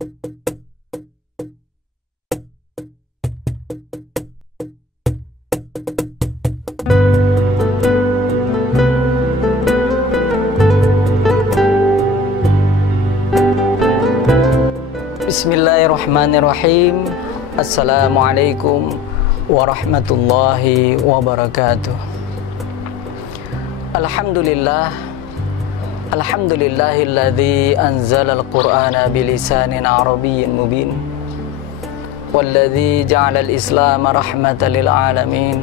Bismillahirrahmanirrahim. Assalamualaikum warahmatullahi wabarakatuh. Alhamdulillah. Alhamdulillahilladzi anzala al-Qur'ana bilisanin arabiyyin mubin. Walladzi ja'ala al-Islam rahmatan lil alamin.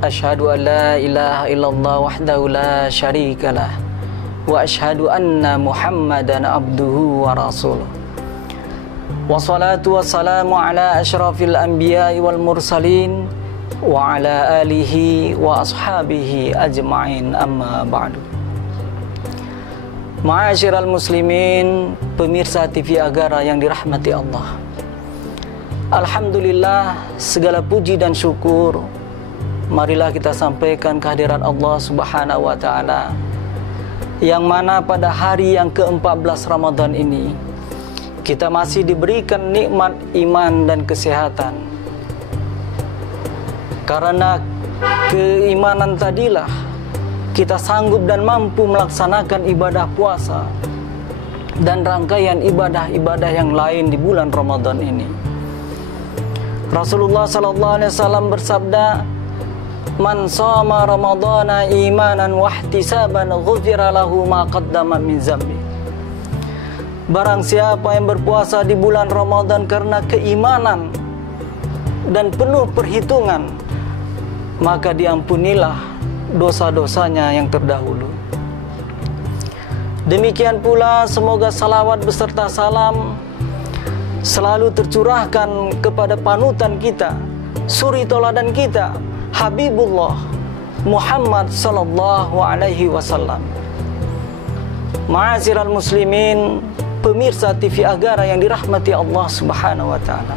Asyhadu an la ilaha illallah wahdahu la syarikalah. Wa asyhadu anna Muhammadan abduhu wa rasuluh. Wassalatu wassalamu ala asyrafil anbiya'i wal mursalin wa ala alihi wa ashabihi ajma'in, amma ba'du. Ma'asyiral muslimin, pemirsa TV Agara yang dirahmati Allah. Alhamdulillah, segala puji dan syukur marilah kita sampaikan kehadirat Allah Subhanahu wa taala, yang mana pada hari yang ke-14 Ramadan ini kita masih diberikan nikmat iman dan kesehatan. Karena keimanan tadilah kita sanggup dan mampu melaksanakan ibadah puasa dan rangkaian ibadah-ibadah yang lain di bulan Ramadan ini. Rasulullah sallallahu alaihi wasallam bersabda, "Man shoma Ramadhana imanan wa ihtisaban ghufira lahu ma qaddama min dzambi." Barang siapa yang berpuasa di bulan Ramadan karena keimanan dan penuh perhitungan, maka diampunilah dosa-dosanya yang terdahulu. Demikian pula semoga salawat beserta salam selalu tercurahkan kepada panutan kita, suri tauladan kita, Habibullah Muhammad sallallahu alaihi wasallam. Ma'asyiral muslimin, pemirsa TV Agara yang dirahmati Allah Subhanahu wa taala.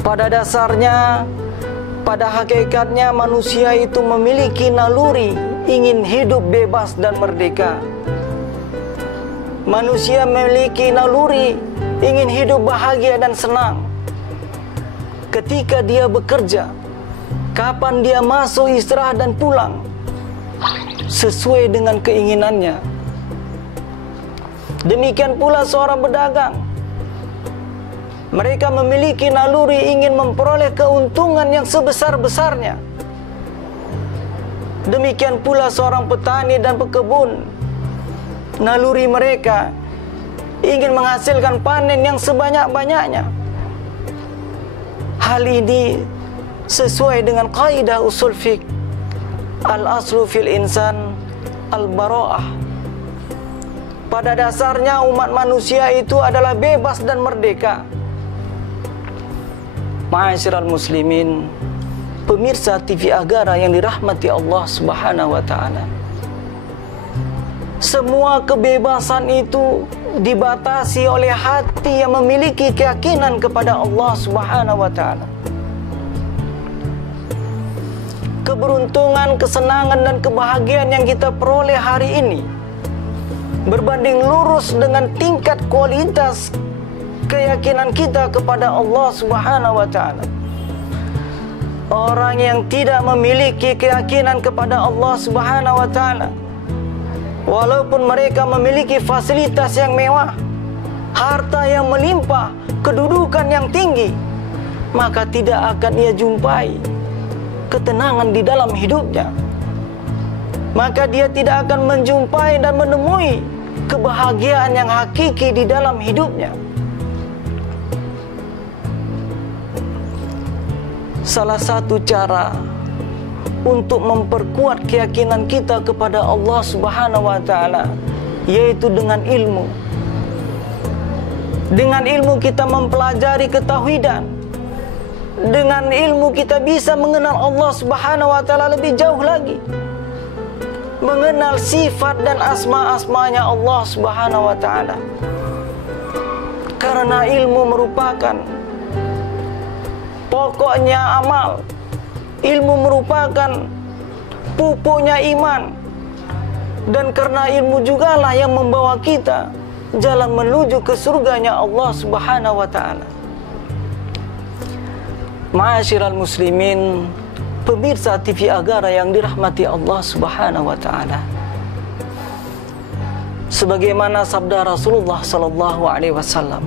Pada dasarnya, pada hakikatnya manusia itu memiliki naluri ingin hidup bebas dan merdeka. Manusia memiliki naluri ingin hidup bahagia dan senang. Ketika dia bekerja, kapan dia masuk, istirahat dan pulang sesuai dengan keinginannya. Demikian pula seorang pedagang, mereka memiliki naluri ingin memperoleh keuntungan yang sebesar-besarnya. Demikian pula seorang petani dan pekebun, naluri mereka ingin menghasilkan panen yang sebanyak-banyaknya. Hal ini sesuai dengan kaidah usul fiqh, al-aslu fil insan al-bara'ah. Pada dasarnya umat manusia itu adalah bebas dan merdeka. Ma'asyiral muslimin, pemirsa TV Agara yang dirahmati Allah Subhanahu wa taala. Semua kebebasan itu dibatasi oleh hati yang memiliki keyakinan kepada Allah Subhanahu wa taala. Keberuntungan, kesenangan dan kebahagiaan yang kita peroleh hari ini berbanding lurus dengan tingkat kualitas keyakinan kita kepada Allah Subhanahu wa taala. Orang yang tidak memiliki keyakinan kepada Allah Subhanahu wa taala, walaupun mereka memiliki fasilitas yang mewah, harta yang melimpah, kedudukan yang tinggi, maka tidak akan ia jumpai ketenangan di dalam hidupnya. Maka dia tidak akan menjumpai dan menemui kebahagiaan yang hakiki di dalam hidupnya. Salah satu cara untuk memperkuat keyakinan kita kepada Allah Subhanahu wa taala yaitu dengan ilmu. Dengan ilmu kita mempelajari ketauhidan. Dengan ilmu kita bisa mengenal Allah Subhanahu wa taala lebih jauh lagi. Mengenal sifat dan asma-asmanya Allah Subhanahu wa taala. Karena ilmu merupakan pokoknya amal. Ilmu merupakan pupuknya iman. Dan karena ilmu jugalah yang membawa kita jalan menuju ke surganya Allah Subhanahu wa taala. Ma'asyiral muslimin, pemirsa TV Agara yang dirahmati Allah Subhanahu wa taala. Sebagaimana sabda Rasulullah sallallahu alaihi wasallam,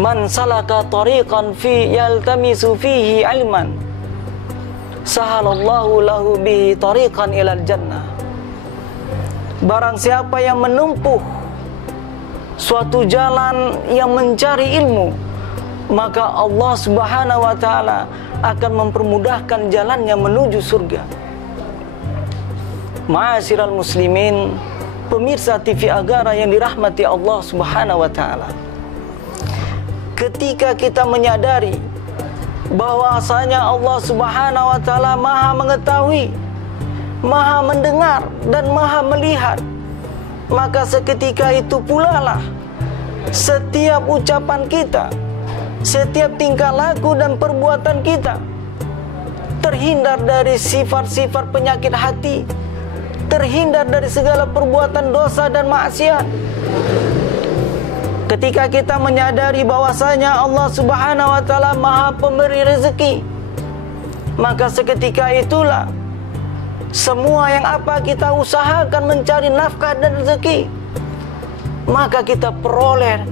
"Man salaka tariqan fi yaltamisu fihi ilman, sahalallahu lahu bihi tariqan ilal jannah." Barang siapa yang menempuh suatu jalan yang mencari ilmu, maka Allah Subhanahu wa taala akan mempermudahkan jalannya menuju surga. Ma'asyiral muslimin, pemirsa TV Agara yang dirahmati Allah Subhanahu wa taala. Ketika kita menyadari bahwasanya Allah Subhanahu wa taala Maha mengetahui, Maha mendengar dan Maha melihat, maka seketika itu pula lah setiap ucapan kita, setiap tingkah laku dan perbuatan kita terhindar dari sifat-sifat penyakit hati, terhindar dari segala perbuatan dosa dan maksiat. Ketika kita menyadari bahwasanya Allah Subhanahu wa taala Maha pemberi rezeki, maka seketika itulah semua yang apa kita usahakan mencari nafkah dan rezeki, maka kita peroleh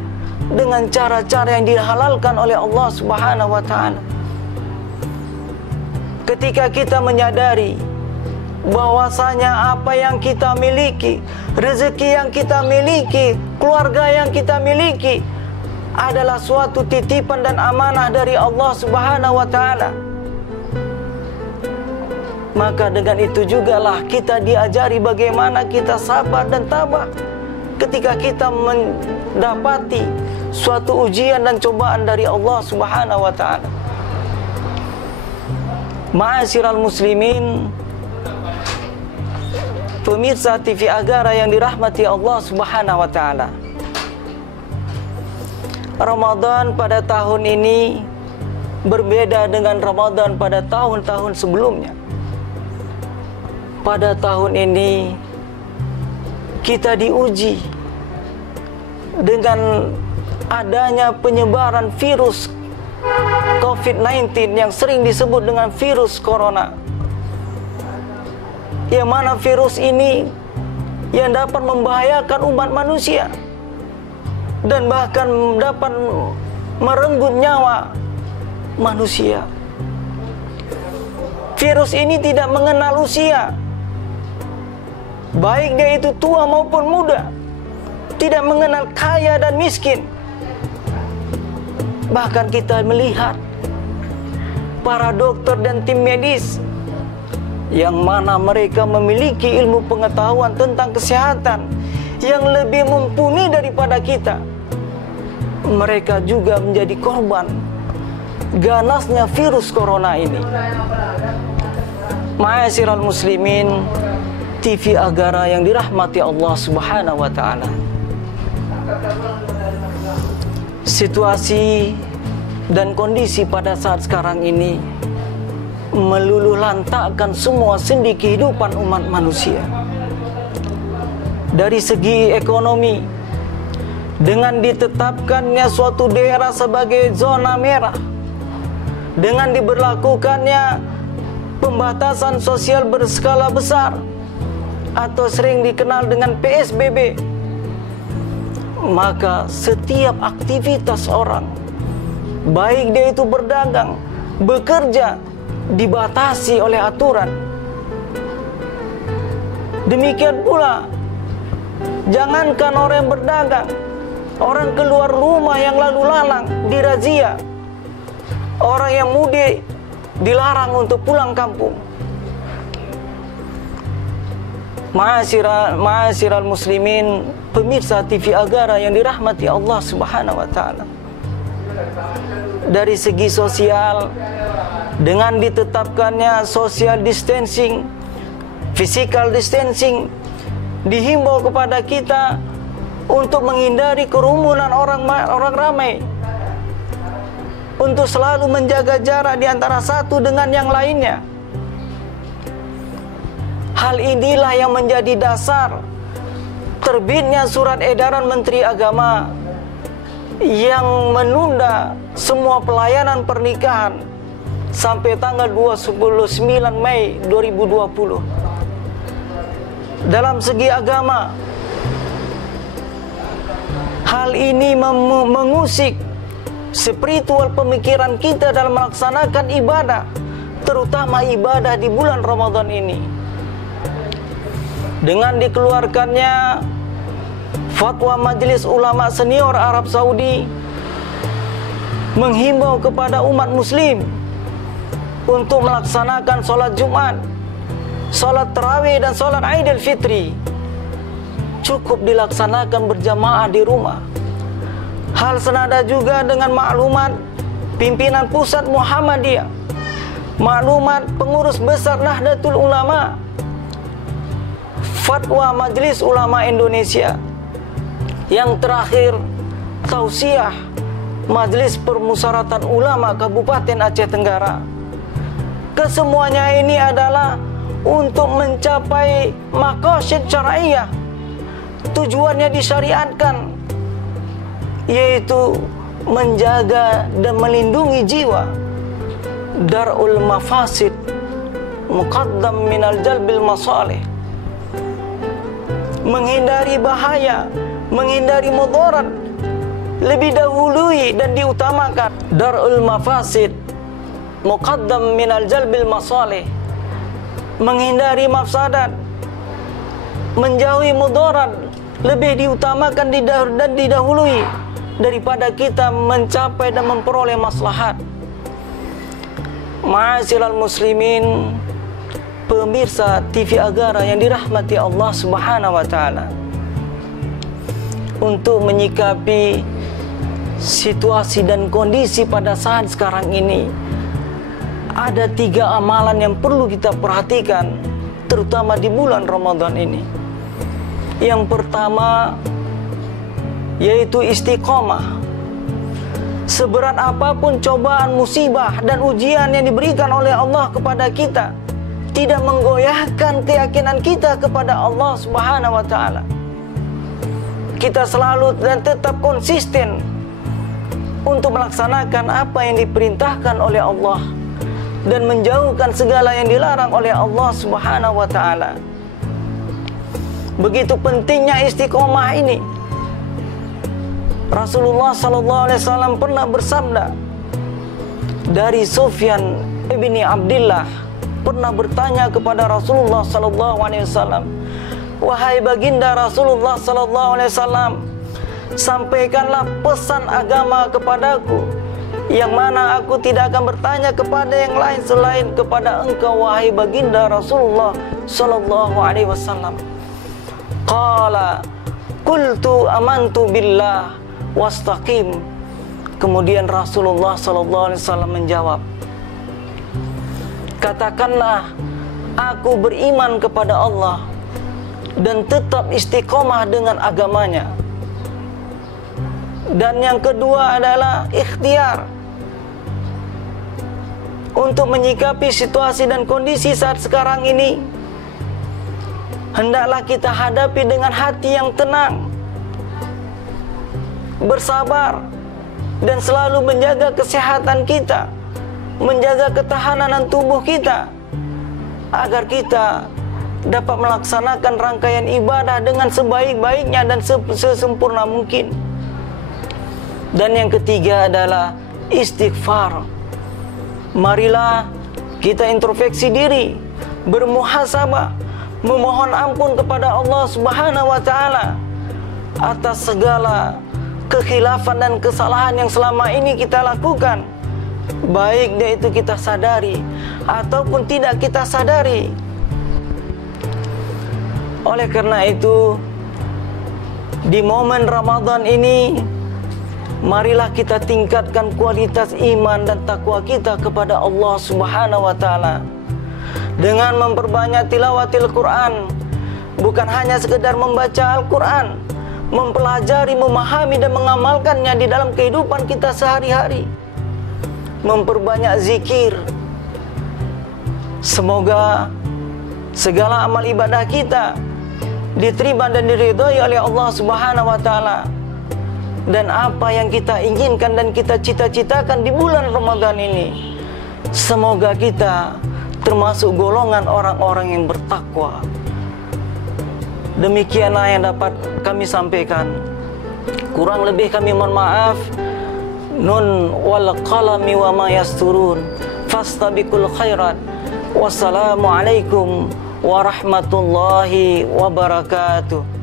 dengan cara-cara yang dihalalkan oleh Allah Subhanahu wa taala. Ketika kita menyadari bahwasanya apa yang kita miliki, rezeki yang kita miliki, keluarga yang kita miliki adalah suatu titipan dan amanah dari Allah Subhanahu wa taala, maka dengan itu jugalah kita diajari bagaimana kita sabar dan tabah ketika kita mendapati suatu ujian dan cobaan dari Allah Subhanahu wa taala. Ma'asyiral muslimin, pemirsa TV Agara yang dirahmati Allah Subhanahu wa taala. Ramadan pada tahun ini berbeda dengan Ramadan pada tahun-tahun sebelumnya. Pada tahun ini kita diuji dengan adanya penyebaran virus COVID-19 yang sering disebut dengan virus corona. Yang mana virus ini yang dapat membahayakan umat manusia dan bahkan dapat merenggut nyawa manusia. Virus ini tidak mengenal usia, baik dia itu tua maupun muda, tidak mengenal kaya dan miskin. Bahkan kita melihat para dokter dan tim medis yang mana mereka memiliki ilmu pengetahuan tentang kesehatan yang lebih mumpuni daripada kita, mereka juga menjadi korban ganasnya virus corona ini. Ma'asyiral muslimin, TV Agara yang dirahmati Allah Subhanahu wa taala. Situasi dan kondisi pada saat sekarang ini meluluh lantakkan semua sendi kehidupan umat manusia. Dari segi ekonomi, dengan ditetapkannya suatu daerah sebagai zona merah, dengan diberlakukannya pembatasan sosial berskala besar atau sering dikenal dengan PSBB, maka setiap aktivitas orang, baik dia itu berdagang, bekerja, dibatasi oleh aturan. Demikian pula, jangankan orang yang berdagang, orang keluar rumah yang lalu lalang dirazia, orang yang mudik dilarang untuk pulang kampung. Ma'asyiral muslimin, pemirsa TV Agara yang dirahmati Allah Subhanahu wa taala. Dari segi sosial, dengan ditetapkannya social distancing, physical distancing, dihimbau kepada kita untuk menghindari kerumunan orang ramai, untuk selalu menjaga jarak di antara satu dengan yang lainnya. Hal inilah yang menjadi dasar terbitnya surat edaran Menteri Agama yang menunda semua pelayanan pernikahan sampai tanggal 29 Mei 2020. Dalam segi agama, hal ini mengusik spiritual pemikiran kita dalam melaksanakan ibadah, terutama ibadah di bulan Ramadan ini. Dengan dikeluarkannya fatwa Majelis Ulama Senior Arab Saudi menghimbau kepada umat muslim untuk melaksanakan sholat Jumat, sholat Tarawih dan sholat Aidil Fitri cukup dilaksanakan berjamaah di rumah. Hal senada juga dengan maklumat pimpinan pusat Muhammadiyah, maklumat pengurus besar Nahdlatul Ulama, fatwa Majelis Ulama Indonesia, yang terakhir tausiah Majelis Permusyawaratan Ulama Kabupaten Aceh Tenggara. Kesemuanya ini adalah untuk mencapai maqasid syar'iyyah, tujuannya disyariatkan, yaitu menjaga dan melindungi jiwa. Dar'ul mafasid muqaddam minal jalbil masalih, menghindari bahaya, menghindari mudarat lebih dahului dan diutamakan. Dar'ul mafasid muqaddam minal jalbil masalih, menghindari mafsadat, menjauhi mudarat lebih diutamakan dan didahului daripada kita mencapai dan memperoleh maslahat. Ma'asyiral muslimin, pemirsa TV Agara yang dirahmati Allah Subhanahu wa taala, untuk menyikapi situasi dan kondisi pada saat sekarang ini, ada 3 amalan yang perlu kita perhatikan, terutama di bulan Ramadan ini. Yang pertama yaitu istiqomah. Seberat apapun cobaan, musibah dan ujian yang diberikan oleh Allah kepada kita, tidak menggoyahkan keyakinan kita kepada Allah Subhanahu wa taala. Kita selalu dan tetap konsisten untuk melaksanakan apa yang diperintahkan oleh Allah dan menjauhkan segala yang dilarang oleh Allah Subhanahu wa taala. Begitu pentingnya istiqomah ini. Rasulullah sallallahu alaihi wasallam pernah bersabda, dari Sufyan ibni Abdillah pernah bertanya kepada Rasulullah sallallahu alaihi wasallam, "Wahai baginda Rasulullah sallallahu alaihi wasallam, sampaikanlah pesan agama kepadaku, yang mana aku tidak akan bertanya kepada yang lain selain kepada engkau, wahai baginda Rasulullah sallallahu alaihi wasallam." Qala qultu amantu billah wastaqim. Kemudian Rasulullah sallallahu alaihi wasallam menjawab, katakanlah, aku beriman kepada Allah dan tetap istiqomah dengan agamanya. Dan yang kedua adalah ikhtiar untuk menyikapi situasi dan kondisi saat sekarang ini. Hendaklah kita hadapi dengan hati yang tenang, bersabar, dan selalu menjaga kesehatan kita, menjaga ketahanan tubuh kita, agar kita dapat melaksanakan rangkaian ibadah dengan sebaik-baiknya dan sesempurna mungkin. Dan yang ketiga adalah istighfar. Marilah kita introspeksi diri, bermuhasabah, memohon ampun kepada Allah Subhanahu wa taala atas segala kekhilafan dan kesalahan yang selama ini kita lakukan, baik itu kita sadari ataupun tidak kita sadari. Oleh karena itu, di momen Ramadan ini, marilah kita tingkatkan kualitas iman dan takwa kita kepada Allah Subhanahu wa taala dengan memperbanyak tilawatil Quran, bukan hanya sekedar membaca Al-Quran, mempelajari, memahami dan mengamalkannya di dalam kehidupan kita sehari-hari. Memperbanyak zikir. Semoga segala amal ibadah kita diterima dan diridhai oleh Allah Subhanahu wa taala. Dan apa yang kita inginkan dan kita cita-citakan di bulan Ramadan ini, semoga kita termasuk golongan orang-orang yang bertakwa. Demikianlah yang dapat kami sampaikan. Kurang lebih kami mohon maaf. Nun wal qalami wa ma yasturun fastabiqul khairat. Wassalamualaikum warahmatullahi wabarakatuh.